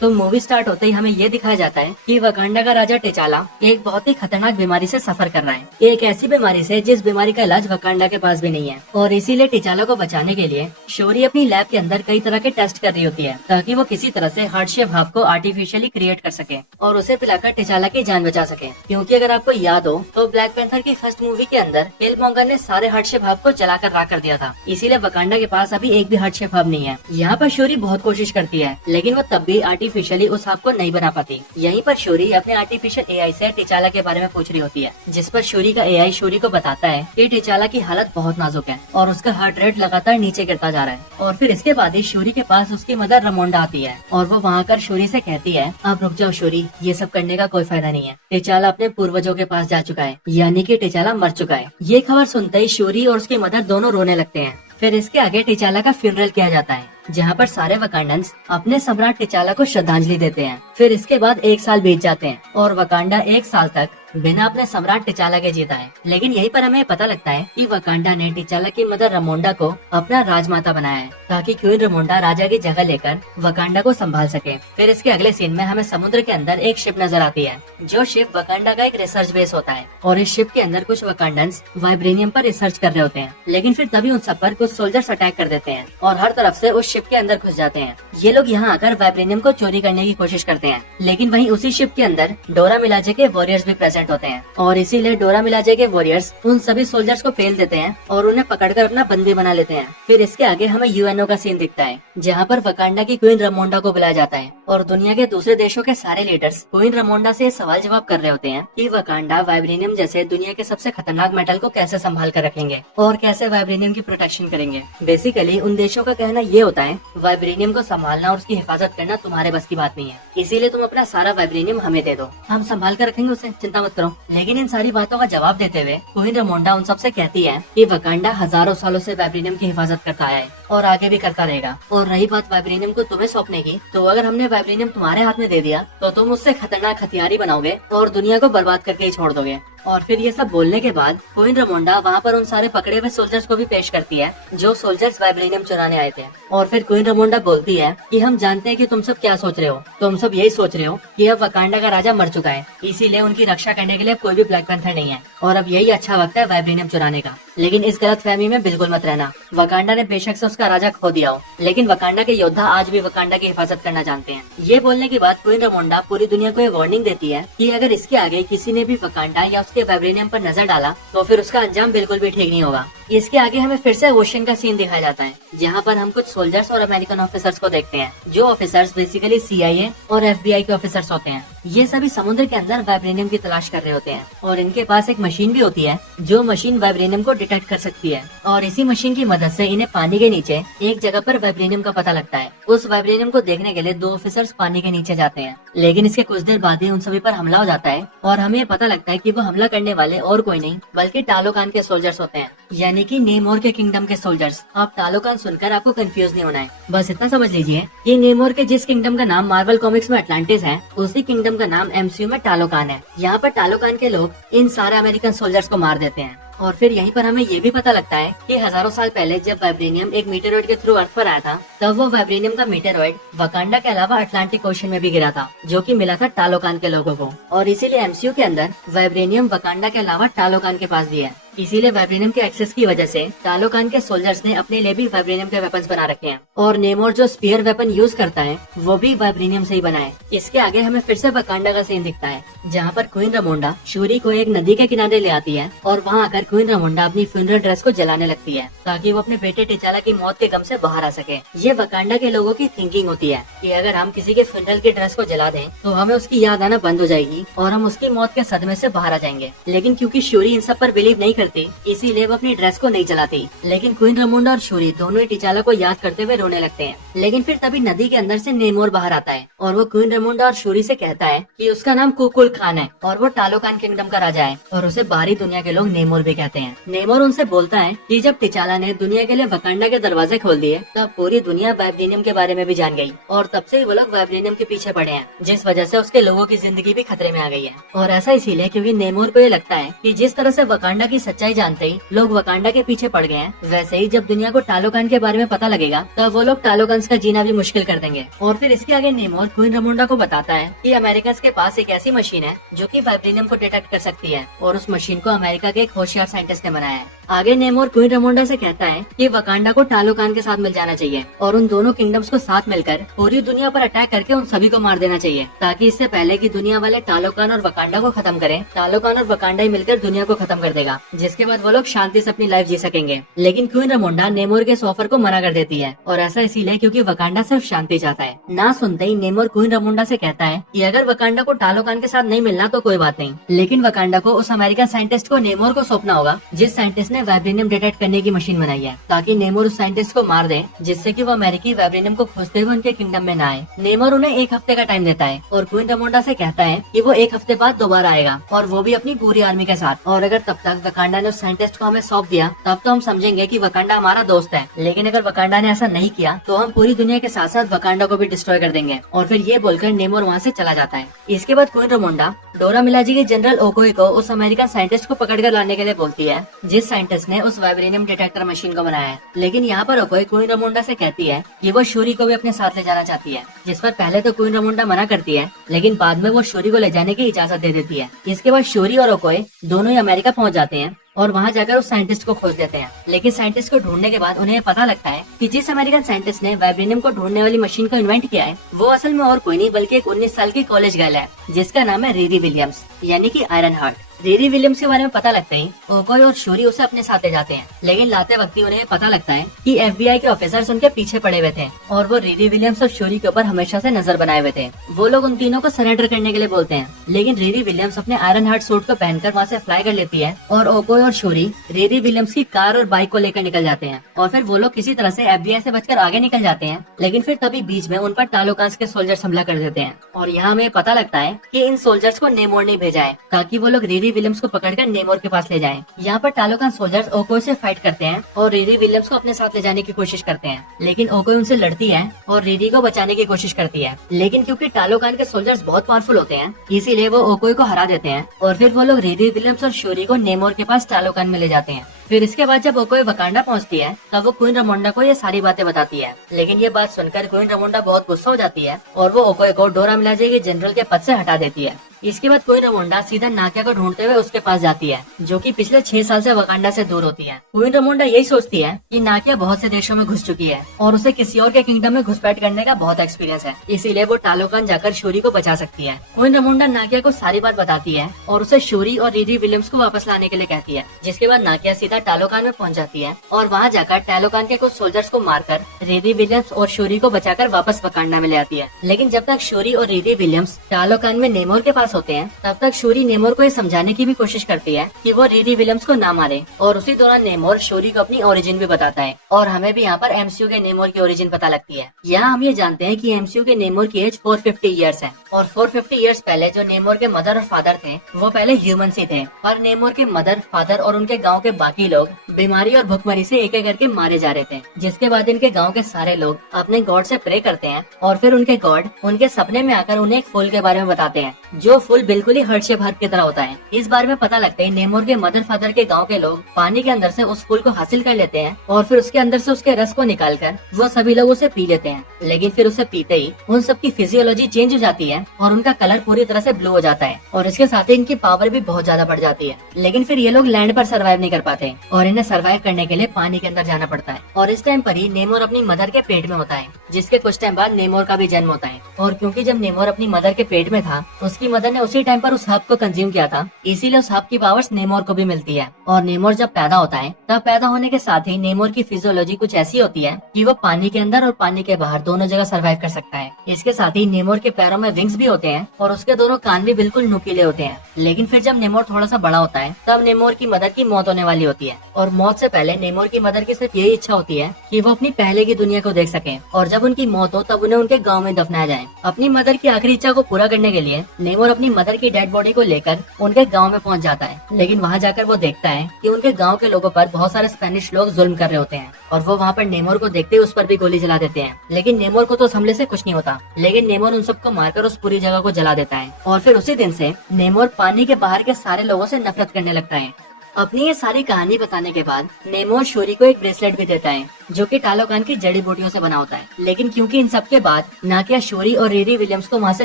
तो movie start होते ही हमें ये दिखाया जाता है कि वकांडा का राजा टिचाला एक बहुत ही खतरनाक बीमारी से सफर कर रहा है, एक ऐसी बीमारी से जिस बीमारी का इलाज वकांडा के पास भी नहीं है। और इसीलिए टिचाला को बचाने के लिए शोरी अपनी लैब के अंदर कई तरह के टेस्ट कर रही होती है ताकि वो किसी तरह से हार्ट शेप भाप को आर्टिफिशियली क्रिएट कर सके और उसे पिलाकर टिचाला की जान बचा सके। क्योंकि अगर आपको याद हो तो ब्लैक पैंथर की फर्स्ट मूवी के अंदर किलमॉन्गर ने सारे हार्ट शेप भाप को जलाकर राख कर दिया था, इसीलिए वकांडा के पास अभी एक भी हार्ट शेप भाप नहीं है। यहाँ पर शोरी बहुत कोशिश करती है लेकिन वो तब भी आर्टिफिशियली उस भाप को नहीं बना पाती। यहीं पर शोरी अपने आर्टिफिशियल एआई से टिचाला के बारे में पूछ रही होती है, जिस पर शोरी का एआई शोरी को बताता है कि टिचाला की हालत बहुत नाजुक है और उसका हार्ट रेट लगातार नीचे गिरता जा रहा है। और फिर इसके बाद ही शोरी के पास उसकी मदर रमोंडा आती है और वो वहाँ कर शोरी से कहती है, अब रुक जाओ शोरी, ये सब करने का कोई फायदा नहीं है। टिचाला अपने पूर्वजों के पास जा चुका है, यानी कि टिचाला मर चुका है। ये खबर सुनते ही शोरी और उसकी मदर दोनों रोने लगते हैं। फिर इसके आगे टिचाला का फ्यूनरल किया जाता है जहाँ पर सारे वकांडन्स अपने सम्राट टिचाला को श्रद्धांजलि देते हैं। फिर इसके बाद 1 साल बीत जाते हैं और वकांडा 1 साल तक बिना अपने सम्राट टिचाला के जीता है। लेकिन यहीं पर हमें पता लगता है कि वकांडा ने टिचाला की मदर रमोंडा को अपना राजमाता बनाया है ताकि क्वीन रमोंडा राजा की जगह लेकर वकांडा को संभाल सके। फिर इसके अगले सीन में हमें समुद्र के अंदर एक शिप नजर आती है, जो शिप वकांडा का एक रिसर्च बेस होता है और इस शिप के अंदर कुछ वकांडन्स वाइब्रेनियम पर रिसर्च कर रहे होते हैं। लेकिन फिर तभी उन सब पर कुछ सोल्जर्स अटैक कर देते हैं और हर तरफ से उस शिप के अंदर घुस जाते हैं। ये लोग यहाँ आकर वाइब्रेनियम को चोरी करने की कोशिश करते हैं, लेकिन वहीं उसी शिप के अंदर डोरा मिलाजे के वॉरियर्स भी प्रेजेंट होते हैं और इसीलिए डोरा मिलाजे के वॉरियर्स उन सभी सोल्जर्स को पेल देते हैं और उन्हें पकड़कर अपना बंदी बना लेते हैं। फिर इसके आगे हमें यूएनओ का सीन दिखता है जहाँ पर वकांडा की क्वीन रमोंडा को बुलाया जाता है और दुनिया के दूसरे देशों के सारे लीडर्स क्वीन रमोंडा से सवाल जवाब कर रहे होते हैं कि वकांडा वाइब्रेनियम जैसे दुनिया के सबसे खतरनाक मेटल को कैसे संभाल कर रखेंगे और कैसे वाइब्रेनियम की प्रोटेक्शन करेंगे। बेसिकली उन देशों का कहना ये होता है, वाइब्रेनियम को संभालना और उसकी हिफाजत करना तुम्हारे बस की बात नहीं है, इसीलिए तुम अपना सारा वाइब्रेनियम हमें दे दो, हम संभाल कर रखेंगे उसे, चिंता मत करो। लेकिन इन सारी बातों का जवाब देते हुए क्वीन रमोंडा उन सबसे कहती है कि वकांडा हजारों सालों से वाइब्रेनियम की हिफाजत करता है और आगे भी करता रहेगा। और रही बात वाइब्रेनियम को तुम्हें सौंपने की, तो अगर हमने वाइब्रेनियम तुम्हारे हाथ में दे दिया तो तुम उससे खतरनाक हथियार ही बनाओगे और दुनिया को बर्बाद करके ही छोड़ दोगे। और फिर ये सब बोलने के बाद क्वीन रमोंडा वहाँ पर उन सारे पकड़े हुए सोल्जर्स को भी पेश करती है जो सोल्जर्स वाइब्रेनियम चुराने आए थे। और फिर क्वीन रमोंडा बोलती है कि हम जानते हैं कि तुम सब क्या सोच रहे हो, तुम सब यही सोच रहे हो कि अब वकांडा का राजा मर चुका है, इसीलिए उनकी रक्षा करने के लिए कोई भी ब्लैक पैंथर नहीं है और अब यही अच्छा वक्त है वाइब्रेनियम चुराने का। लेकिन इस गलतफहमी में बिल्कुल मत रहना, वकांडा ने बेशक से उसका राजा खो दिया हो, लेकिन वकांडा के योद्धा आज भी वकांडा की हिफाजत करना जानते हैं। ये बोलने के बाद क्वीन रमोंडा पूरी दुनिया को ये वार्निंग देती है कि अगर इसके आगे किसी ने भी वकांडा या उसके वाइब्रेनियम पर नजर डाला तो फिर उसका अंजाम बिल्कुल भी ठीक नहीं होगा। इसके आगे हमें फिर से ओशन का सीन दिखाया जाता है जहाँ पर हम कुछ सोल्जर्स और अमेरिकन ऑफिसर्स को देखते हैं, जो ऑफिसर्स बेसिकली सीआईए और एफबीआई के ऑफिसर्स होते हैं। ये सभी समुद्र के अंदर वाइब्रेनियम की तलाश कर रहे होते हैं और इनके पास एक मशीन भी होती है जो मशीन वाइब्रेनियम को डिटेक्ट कर सकती है और इसी मशीन की मदद से इन्हें पानी के नीचे एक जगह पर वाइब्रेनियम का पता लगता है। उस वाइब्रेनियम को देखने के लिए 2 ऑफिसर्स पानी के नीचे जाते हैं, लेकिन इसके कुछ देर बाद ही उन सभी पर हमला हो जाता है और हमें पता लगता है कि वो हमला करने वाले और कोई नहीं बल्कि टालोकान के सोल्जर्स होते हैं, यानी कि नेमोर के किंगडम के सोल्जर्स। आप टालोकान सुनकर आपको कंफ्यूज नहीं होना है, बस इतना समझ लीजिए कि नेमोर के जिस किंगडम का नाम मार्वल कॉमिक्स में अटलांटिस है, उसी किंगडम का नाम एमसीयू में टालोकान है। यहाँ पर टालोकान के लोग इन सारे अमेरिकन सोल्जर्स को मार देते हैं। और फिर यहीं पर हमें ये भी पता लगता है कि हजारों साल पहले जब वाइब्रेनियम एक मीटेरॉइड के थ्रू अर्थ पर आया था, तब वो वाइब्रेनियम का मीटेरॉइड वकांडा के अलावा अटलांटिक ओशन में भी गिरा था, जो कि मिला था टालोकान के लोगों को। और इसीलिए एमसीयू के अंदर वाइब्रेनियम वकांडा के अलावा टालोकान के पास भी है। इसीलिए वाइब्रेनियम के एक्सेस की वजह से टालोकान के सोल्जर्स ने अपने लिए भी वाइब्रेनियम के वेपन्स बना रखे हैं और नेमोर जो स्पीयर वेपन यूज करता है वो भी वाइब्रेनियम से ही बना है। इसके आगे हमें फिर से वकांडा का सीन दिखता है जहाँ पर क्वीन रमोंडा शूरी को एक नदी के किनारे ले आती है और वहाँ आकर क्वीन रमोंडा अपनी फ्यूनरल ड्रेस को जलाने लगती है ताकि वो अपने बेटे टिचाला की मौत के गम से बाहर आ सके। ये वकांडा के लोगों की थिंकिंग होती है कि अगर हम किसी के फ्यूनरल की ड्रेस को जला दें तो हमें उसकी याद आना बंद हो जाएगी और हम उसकी मौत के सदमे से बाहर आ जाएंगे। लेकिन क्योंकि शूरी इन सब पर बिलीव नहीं करती, इसीलिए वो अपनी ड्रेस को नहीं जलाती। लेकिन क्वीन रमोंडा और शूरी दोनों ही टिचाला को याद करते हुए रोने लगते हैं। लेकिन फिर तभी नदी के अंदर से नेमोर बाहर आता है और वो क्वीन रमोंडा और शूरी से कहता है कि उसका नाम कुकुल खान है और वो टालोकान किंगडम का राजा है और उसे बाहरी दुनिया के लोग नेमोर भी कहते हैं। नेमोर उनसे बोलता है कि जब टिचाला ने दुनिया के लिए वकांडा के दरवाजे खोल दिए तब पूरी दुनिया वाइब्रेनियम के बारे में भी जान गई और तब से वो लोग वाइब्रेनियम के पीछे पड़े हैं, जिस वजह से उसके लोगों की जिंदगी भी खतरे में आ गई है। और ऐसा इसीलिए क्योंकि नेमोर को ये लगता है कि जिस तरह से वकांडा की सच्चाई जानते ही लोग वकांडा के पीछे पड़ गए हैं, वैसे ही जब दुनिया को टालोकान के बारे में पता लगेगा तब वो लोग टालोकान्स का जीना भी मुश्किल कर देंगे। और फिर इसके आगे नेमोर क्वीन रमोंडा को बताता है कि अमेरिकन के पास एक ऐसी मशीन है जो कि वाइब्रेनियम को डिटेक्ट कर सकती है और उस मशीन को अमेरिका के एक होशियार साइंटिस्ट ने बनाया है। आगे नेमोर क्वीन रमोंडा से कहता है कि वकांडा को टालोकान के साथ मिल जाना चाहिए और उन दोनों किंगडम्स को साथ मिलकर पूरी दुनिया पर अटैक करके उन सभी को मार देना चाहिए, ताकि इससे पहले कि दुनिया वाले टालोकान और वकांडा को खत्म करें, टालोकान और वकांडा ही मिलकर दुनिया को खत्म कर देगा, जिसके बाद वो लोग शांति से अपनी लाइफ जी सकेंगे। लेकिन क्वीन रमोंडा नेमोर के इस ऑफर को मना कर देती है और ऐसा इसीलिए क्योंकि वकांडा सिर्फ शांति चाहता है। ना सुनते ही नेमोर क्वीन रमोंडा से कहता है कि अगर वकांडा को टालोकान के साथ नहीं मिलना तो कोई बात नहीं, लेकिन वकांडा को उस अमेरिकन साइंटिस्ट को नेमोर को सौंपना होगा जिस साइंटिस्ट ने वाइब्रेनियम डिटेक्ट करने की मशीन बनाई है, ताकि नेमोर उस साइंटिस्ट को मार दे, जिससे कि वो अमेरिकी वाइब्रेनियम को खोजते हुए उनके किंगडम में न आए। नेमोर उन्हें 1 हफ्ते का टाइम देता है और क्वीन रमोंडा से कहता है कि वो 1 हफ्ते बाद दोबारा आएगा और वो भी अपनी पूरी आर्मी के साथ। और अगर तब तक वकांडा ने उस साइंटिस्ट को हमें सौंप दिया तब तो हम समझेंगे कि वकांडा हमारा दोस्त है, लेकिन अगर वकांडा ने ऐसा नहीं किया तो हम पूरी दुनिया के साथ साथ वकांडा को भी डिस्ट्रॉय कर देंगे। और फिर ये बोलकर नेमोर वहाँ से चला जाता है। इसके बाद क्वीन रमोंडा डोरा मिलाजी के जनरल ओकोई को उस अमेरिकन साइंटिस्ट को पकड़ कर लाने के लिए बोलती है जिस साइंटिस्ट ने उस वाइब्रेनियम डिटेक्टर मशीन को बनाया है। लेकिन यहाँ पर ओकोई क्वीन रमोंडा से कहती है कि वो शूरी को भी अपने साथ ले जाना चाहती है, जिस पर पहले तो क्वीन रमोंडा मना करती है, लेकिन बाद में वो शूरी को ले जाने की इजाजत दे देती है। इसके बाद शूरी और ओकोई दोनों ही अमेरिका पहुँच जाते हैं और वहाँ जाकर उस साइंटिस्ट को खोज लेते हैं। लेकिन साइंटिस्ट को ढूंढने के बाद उन्हें पता लगता है कि जिस अमेरिकन साइंटिस्ट ने वाइब्रेनियम को ढूंढने वाली मशीन को इन्वेंट किया है वो असल में और कोई नहीं बल्कि एक 19 साल की कॉलेज गर्ल है जिसका नाम है रीरी विलियम्स, यानी कि आयरन हार्ट। रीरी विलियम्स के बारे में पता लगता ही ओकोई और शूरी उसे अपने साथ ले जाते हैं, लेकिन लाते वक्त ही उन्हें पता लगता है कि FBI के ऑफिसर्स उनके पीछे पड़े हुए थे और वो रीरी विलियम्स और शूरी के ऊपर हमेशा से नजर बनाए हुए थे। वो लोग उन तीनों को सरेंडर करने के लिए बोलते हैं, लेकिन रीरी विलियम्स अपने आयरन हार्ट सूट को पहनकर वहाँ से फ्लाई कर लेती है और ओकोई और शूरी रीरी विलियम्स की कार और बाइक को लेकर निकल जाते हैं। और फिर वो लोग किसी तरह से FBI से बचकर आगे निकल जाते हैं, लेकिन फिर तभी बीच में उन पर टालोकान्स के सोल्जर्स हमला कर देते हैं। और यहाँ हमें पता लगता है कि इन सोल्जर्स को नेमोर ने भेजा है ताकि वो लोग रीरी विलियम्स को पकड़कर नेमोर के पास ले जाएं। यहाँ पर टालोकान सोल्जर्स ओकोई से फाइट करते हैं और रीरी विलियम्स को अपने साथ ले जाने की कोशिश करते हैं, लेकिन ओकोई उनसे लड़ती है और रीरी को बचाने की कोशिश करती है। लेकिन क्योंकि टालोकान के सोल्जर्स बहुत पावरफुल होते हैं इसीलिए वो ओकोई को हरा देते हैं और फिर वो लोग रीरी विलियम्स और शूरी को नेमोर के पास टालोकान में ले जाते हैं। फिर इसके बाद जब ओकोई वकांडा पहुंचती है तब वो क्वीन रमोंडा को ये सारी बातें बताती है, लेकिन ये बात सुनकर क्वीन रमोंडा बहुत गुस्सा हो जाती है और वो ओकोई को डोरा मिलाजे के जनरल के पद से हटा देती है। इसके बाद क्वीन रमोंडा सीधा नाकिया को ढूंढते हुए उसके पास जाती है जो कि पिछले 6 साल से वकांडा से दूर होती है। क्वीन रमोंडा यही सोचती है कि नाकिया बहुत से देशों में घुस चुकी है और उसे किसी और के किंगडम में घुसपैठ करने का बहुत एक्सपीरियंस है, इसीलिए वो टालोकान जाकर शूरी को बचा सकती है। क्वीन रमोंडा नाकिया को सारी बात बताती है और उसे शूरी और रीरी विलियम्स को वापस लाने के लिए कहती है, जिसके बाद नाकिया सीधा टालोकान में पहुंच जाती है और वहाँ जाकर टालोकान के कुछ सोल्जर्स को मारकर रीरी विलियम्स और शूरी को बचाकर वापस वकांडा में ले आती है। लेकिन जब तक शूरी और रीरी विलियम्स टालोकान में नेमोर के पास होते हैं तब तक शूरी नेमोर को ये समझाने की भी कोशिश करती है कि वो रीरी विलियम्स को ना मारे और उसी दौरान नेमोर शूरी को अपनी ओरिजिन भी बताता है और हमें भी यहाँ पर MCU के नेमोर की ओरिजिन पता लगती है। यहाँ हम ये जानते हैं कि MCU के नेमोर की एज 450 ईयर्स है और 450 ईयर्स पहले जो नेमोर के मदर और फादर थे वो पहले ह्यूमन ही थे, पर नेमोर के मदर फादर और उनके गाँव के बाकी लोग बीमारी और भुखमरी से एक एक करके मारे जा रहे थे, जिसके बाद इनके गाँव के सारे लोग अपने गॉड से प्रे करते हैं और फिर उनके गॉड उनके सपने में आकर उन्हें एक फूल के बारे में बताते हैं जो फूल बिल्कुल ही हर्ट शेप हर्ट की तरह होता है। इस बारे में पता लगता है नेमोर के मदर फादर के गांव के लोग पानी के अंदर से उस फूल को हासिल कर लेते हैं और फिर उसके अंदर से उसके रस को निकालकर वो सभी लोग उसे पी लेते हैं, लेकिन फिर उसे पीते ही उन सबकी फिजियोलॉजी चेंज हो जाती है और उनका कलर पूरी तरह से ब्लू हो जाता है और इसके साथ ही इनकी पावर भी बहुत ज्यादा बढ़ जाती है। लेकिन फिर ये लोग लैंड पर सर्वाइव नहीं कर पाते और इन्हें सर्वाइव करने के लिए पानी के अंदर जाना पड़ता है और इस टाइम पर ही नेमोर अपनी मदर के पेट में होता है, जिसके कुछ टाइम बाद नेमोर का भी जन्म होता है। और क्योंकि जब नेमोर अपनी मदर के पेट में था उसकी मदर ने उसी टाइम पर उस हब को कंज्यूम किया था, इसीलिए उस हब की पावर्स नेमोर को भी मिलती है। और नेमोर जब पैदा होता है तब पैदा होने के साथ ही नेमोर की फिजियोलॉजी कुछ ऐसी होती है कि वो पानी के अंदर और पानी के बाहर दोनों जगह सर्वाइव कर सकता है। इसके साथ ही नेमोर के पैरों में विंग्स भी होते हैं और उसके दोनों कान भी बिल्कुल नुकीले होते हैं। लेकिन फिर जब नेमोर थोड़ा सा बड़ा होता है तब नेमोर की मदर की मौत होने वाली होती है और मौत से पहले नेमोर की मदर की सिर्फ यही इच्छा होती है कि वो अपनी पहले की दुनिया को देख सके और जब उनकी मौत हो तब उन्हें उनके गाँव में दफनाया जाए। अपनी मदर की आखिरी इच्छा को पूरा करने के लिए नेमोर अपनी मदर की डेड बॉडी को लेकर उनके गाँव में पहुँच जाता है, लेकिन वहाँ जाकर वो देखता है कि उनके गाँव के लोगों पर बहुत सारे स्पेनिश लोग जुल्म कर रहे होते हैं और वो वहाँ पर नेमोर को देखते ही उस पर भी गोली चला देते हैं। लेकिन नेमोर को तो उस हमले से कुछ नहीं होता, लेकिन नेमोर उन सबको मारकर उस पूरी जगह को जला देता है और फिर उसी दिन से नेमोर पानी के बाहर के सारे लोगों से नफरत करने लगता है। अपनी ये सारी कहानी बताने के बाद नेमोर शोरी को एक ब्रेसलेट भी देता है जो कि टालोकान की जड़ी बूटियों से बना होता है। लेकिन क्योंकि इन सब के बाद नाकिया शोरी और रिरी विलियम्स को वहाँ से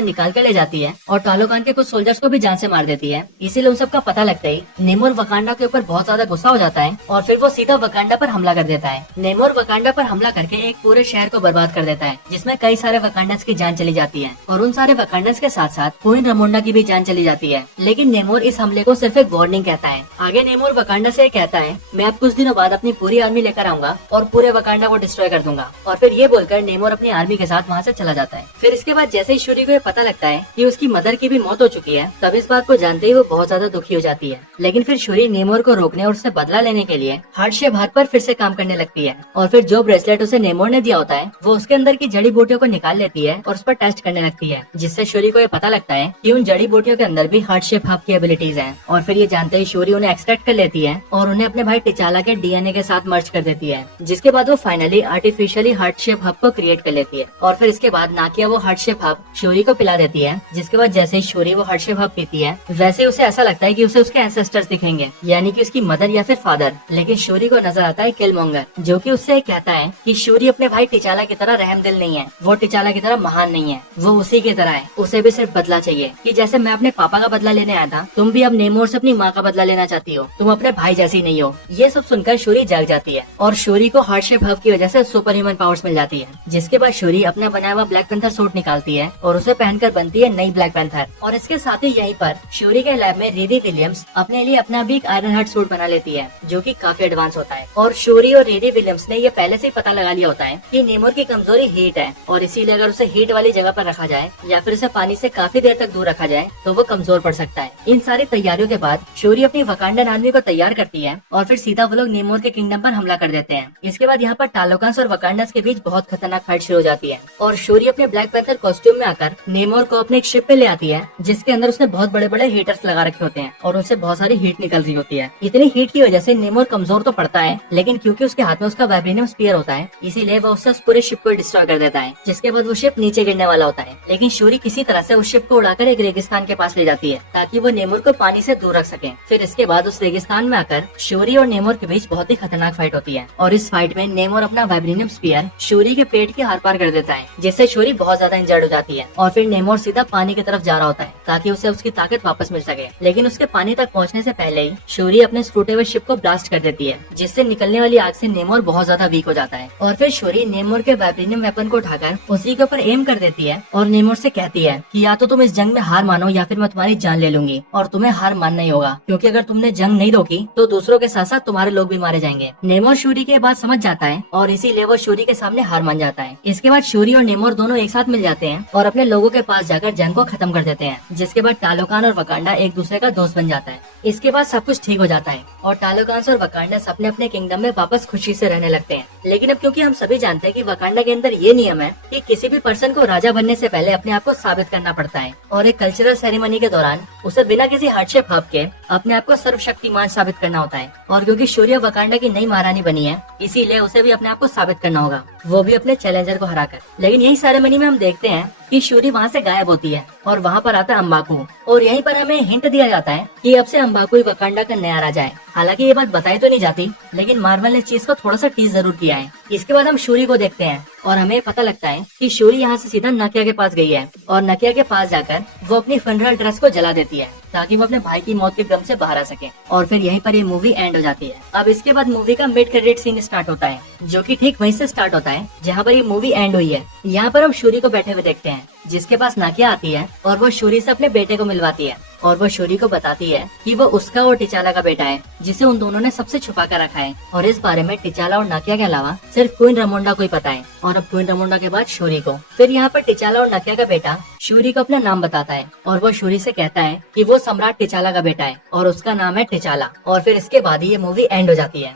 निकाल कर ले जाती है और टालोकान के कुछ सोल्जर्स को भी जान से मार देती है, इसीलिए उन सब का पता लगता ही नेमोर वकांडा के ऊपर बहुत ज्यादा गुस्सा हो जाता है और फिर वो सीधा वकांडा पर हमला कर देता है। नेमोर वकांडा पर हमला करके एक पूरे शहर को बर्बाद कर देता है, जिसमें कई सारे वकांडस की जान चली जाती है और उन सारे वकांडस के साथ साथ क्वीन रमोंडा की भी जान चली जाती है। लेकिन नेमोर इस हमले को सिर्फ एक वार्निंग कहता है। आगे नेमोर वकांडा से कहता है, मैं अब कुछ दिनों बाद अपनी पूरी आर्मी लेकर आऊंगा और पूरे वकांडा को डिस्ट्रॉय कर दूंगा। और फिर ये बोलकर नेमोर अपनी आर्मी के साथ वहाँ से चला जाता है। फिर इसके बाद जैसे ही शोरी को ये पता लगता है कि उसकी मदर की भी मौत हो चुकी है, तब इस बात को जानते ही वो बहुत ज्यादा दुखी हो जाती है। लेकिन फिर शोरी नेमोर को रोकने और उससे बदला लेने के लिए हार्ट शेप हाथ पर फिर से काम करने लगती है और फिर जो ब्रेसलेट उसे नेमोर ने दिया होता है वो उसके अंदर की जड़ी बूटियों को निकाल लेती है और उस पर टेस्ट करने लगती है, जिससे शोरी को ये पता लगता है कि उन जड़ी बूटियों के अंदर भी हार्ट शेप हब की एबिलिटीज हैं। और फिर ये जानते ही शोरी उन्हें एक्सट्रैक्ट कर लेती है और उन्हें अपने भाई टिचाला के डीएनए के साथ मर्ज कर देती है, जिसके बाद वो finally artificially heart shape hub को क्रिएट कर लेती है। और फिर इसके बाद नाकिया वो हार्ट शेप हब शोरी को पिला देती है, जिसके बाद जैसे ही शोरी वो हार्ट शेप हब पीती है वैसे ही उसे ऐसा लगता है कि उसे उसके एंसेस्टर्स दिखेंगे, यानी कि उसकी मदर या फिर फादर। लेकिन शोरी को नजर आता है किलमोंगर, जो कि उससे कहता है कि शोरी अपने भाई टिचाला की तरह रहमदिल नहीं है, वो टिचाला की तरह महान नहीं है, वो उसी की तरह है, उसे भी सिर्फ बदला चाहिए। कि जैसे मैं अपने पापा का बदला लेने आया था, तुम भी अब नेमोर से अपनी माँ का बदला लेना चाहती हो, तुम अपने भाई जैसी नहीं हो। ये सब सुनकर शोरी जाग जाती है और शोरी को हार्ट शेप हब की वजह से सुपर ह्यूमन पावर्स मिल जाती है, जिसके बाद शोरी अपना बनाया हुआ ब्लैक पैंथर सूट निकालती है और उसे पहनकर बनती है नई ब्लैक पैंथर। और इसके साथ ही यहीं पर शोरी के लैब में रिरी विलियम्स अपने लिए अपना भी एक आयरन हार्ट सूट बना लेती है, जो कि काफी एडवांस होता है। और शोरी और रिरी विलियम्स ने ये पहले से ही पता लगा लिया होता है कि नेमोर की कमजोरी हीट है और इसीलिए अगर उसे हीट वाली जगह पर रखा जाए या फिर उसे पानी से काफी देर तक दूर रखा जाए तो वो कमजोर पड़ सकता है। इन सारी तैयारियों के बाद शोरी अपनी वकांडन आर्मी को तैयार करती है और फिर सीधा वो लोग नेमोर के किंगडम पर हमला कर देते हैं। इसके बाद यहाँ पर टालोकांस और वकांडस के बीच बहुत खतरनाक फाइट शुरू हो जाती है और शोरी अपने ब्लैक पैंथर कॉस्ट्यूम में आकर नेमोर को अपने एक शिप पे ले आती है, जिसके अंदर उसने बहुत बड़े बड़े हीटर्स लगा रखे होते हैं और उनसे बहुत सारी हीट निकल रही होती है। इतनी हीट की वजह से नेमोर कमजोर तो पड़ता है, लेकिन क्योंकि उसके हाथ में उसका वाइब्रेनियम स्पीयर होता है, इसीलिए वो उससे उस पूरे शिप को डिस्ट्रॉय कर देता है, जिसके बाद वो शिप नीचे गिरने वाला होता है। लेकिन शोरी किसी तरह से उस शिप को उड़ाकर एक रेगिस्तान के पास ले जाती है ताकि वो नेमोर को पानी से दूर रख सके। फिर इसके बाद उस रेगिस्तान में आकर शोरी और नेमोर के बीच बहुत ही खतरनाक फाइट होती है और इस फाइट में नेमोर अपना वाइब्रेनियम स्पीयर शोरी के पेट के आर पार कर देता है, जिससे शोरी बहुत ज्यादा इंजर्ड हो जाती है और फिर नेमोर सीधा पानी की तरफ जा रहा होता है ताकि उसे उसकी ताकत वापस मिल सके। लेकिन उसके पानी तक पहुंचने से पहले ही शोरी अपने टूटे हुए शिप को ब्लास्ट कर देती है, जिससे निकलने वाली आग से नेमोर बहुत ज्यादा वीक हो जाता है। और फिर शोरी नेमोर के वाइब्रेनियम वेपन को उठाकर उसी के ऊपर एम कर देती है और नेमोर से कहती है कि या तो तुम इस जंग में हार मानो या फिर मैं तुम्हारी जान ले लूंगी। और तुम्हें हार मानना ही होगा, क्योंकि अगर तुमने जंग नहीं रोकी तो दूसरों के साथ साथ तुम्हारे लोग भी मारे जाएंगे। नेमोर शोरी की बात समझ जाता है और इसीलिए वो शोरी के सामने हार मान जाता है। इसके बाद शोरी और नेमोर दोनों एक साथ मिल जाते हैं और अपने लोगों के पास जाकर जंग को खत्म कर देते हैं, जिसके बाद टालोकान और वकांडा एक दूसरे का दोस्त बन जाता है। इसके बाद सब कुछ ठीक हो जाता है और टालोकांस और वकांडस अपने अपने किंगडम में वापस खुशी से रहने लगते हैं। लेकिन अब क्योंकि हम सभी जानते हैं कि वकांडा के अंदर ये नियम है कि किसी भी पर्सन को राजा बनने से पहले अपने आप को साबित करना पड़ता है और एक कल्चरल सेरेमनी के दौरान उसे बिना किसी हार्डशिप हब के अपने आप को सर्वशक्तिमान साबित करना होता है। और क्योंकि शोरी वकांडा की नई महारानी बनी है, इसीलिए उसे भी अपने आप को साबित करना होगा, वो भी अपने चैलेंजर को हराकर। लेकिन यही सेरेमनी में हम देखते हैं कि शोरी वहाँ से गायब होती है और वहाँ पर आता है अम्बाकू और यहीं पर हमें हिंट दिया जाता है कि अब से अम्बाकू ही वकांडा का नया राजा है। हालांकि ये बात बताई तो नहीं जाती, लेकिन मार्वल ने इस चीज को थोड़ा सा टीज जरूर किया है। इसके बाद हम शोरी को देखते हैं और हमें पता लगता है कि शोरी यहाँ से सीधा नकिया के पास गई है और नकिया के पास जाकर वो अपनी फनरल ड्रेस को जला देती है ताकि वो अपने भाई की मौत के गम से बाहर आ सके। और फिर यहीं पर ये मूवी एंड हो जाती है। अब इसके बाद मूवी का मिड क्रेडिट सीन स्टार्ट होता है, जो कि ठीक वहीं से स्टार्ट होता है जहाँ पर ये मूवी एंड हुई है। यहाँ पर हम शोरी को बैठे हुए देखते हैं, जिसके पास नाकिया आती है और वो शोरी से अपने बेटे को मिलवाती है और वो शोरी को बताती है कि वो उसका और टिचाला का बेटा है, जिसे उन दोनों ने सबसे छुपा कर रखा है। और इस बारे में टिचाला और नाकिया के अलावा सिर्फ क्वीन रमोंडा को ही पता है और अब क्वीन रमोंडा के बाद शोरी को। फिर यहाँ पर टिचाला और नाकिया का बेटा शोरी को अपना नाम बताता है और वो शोरी से कहता है कि वो सम्राट टिचाला का बेटा है और उसका नाम है टिचाला। और फिर इसके बाद ही ये मूवी एंड हो जाती है।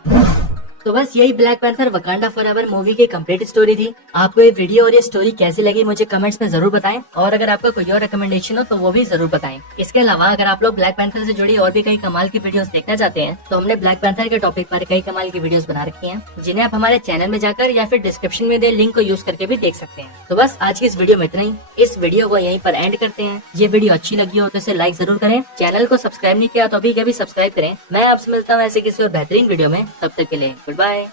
तो बस यही black panther Wakanda forever movie की कंप्लीट स्टोरी थी। आपको ये वीडियो और ये स्टोरी कैसी लगी मुझे कमेंट्स में जरूर बताएं, और अगर आपका कोई और रिकमेंडेशन हो तो वो भी जरूर बताएं। इसके अलावा अगर आप लोग ब्लैक पैंथर से जुड़ी और भी कई कमाल की वीडियोस देखना चाहते हैं तो हमने ब्लैक पैंथर के टॉपिक पर कई कमाल की वीडियोस बना रखी हैं, जिन्हें आप हमारे चैनल में जाकर या फिर डिस्क्रिप्शन में दिए लिंक को यूज करके भी देख सकते हैं। तो बस आज की इस वीडियो में इतना ही। इस वीडियो को यहीं पर एंड करते हैं। ये वीडियो अच्छी लगी हो तो इसे लाइक जरूर करें, चैनल को सब्सक्राइब नहीं किया तो अभी कभी सब्सक्राइब करें। मैं आपसे मिलता हूँ ऐसे किसी और बेहतरीन वीडियो में, तब तक के लिए गुड बाय।